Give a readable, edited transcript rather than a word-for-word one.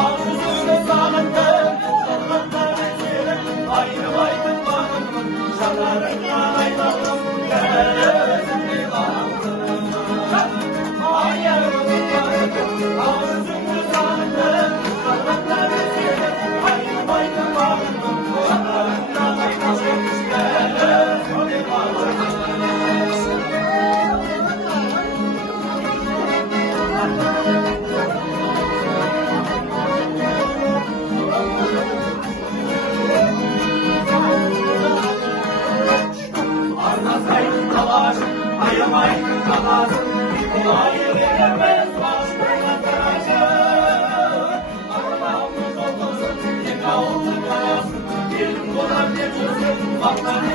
Ağzını sağlıklı, sağlıklı vezirim, ayrı baydın bağımın, şalarından ayrıldım, gözümü bağımdım. Ayarımı bağımdım, ağzını sağlıklı, sağlıklı vezirim, ayrı baydın bağımın, şalarından ayrıldım, gözümü bağımdım. Arnazayım kalasın, ayamayım kalasın, kolayı veremez başkana karasın. Arnavuz olmasın, yeka oldu kalasın, gelin kolar geçirsin, bakları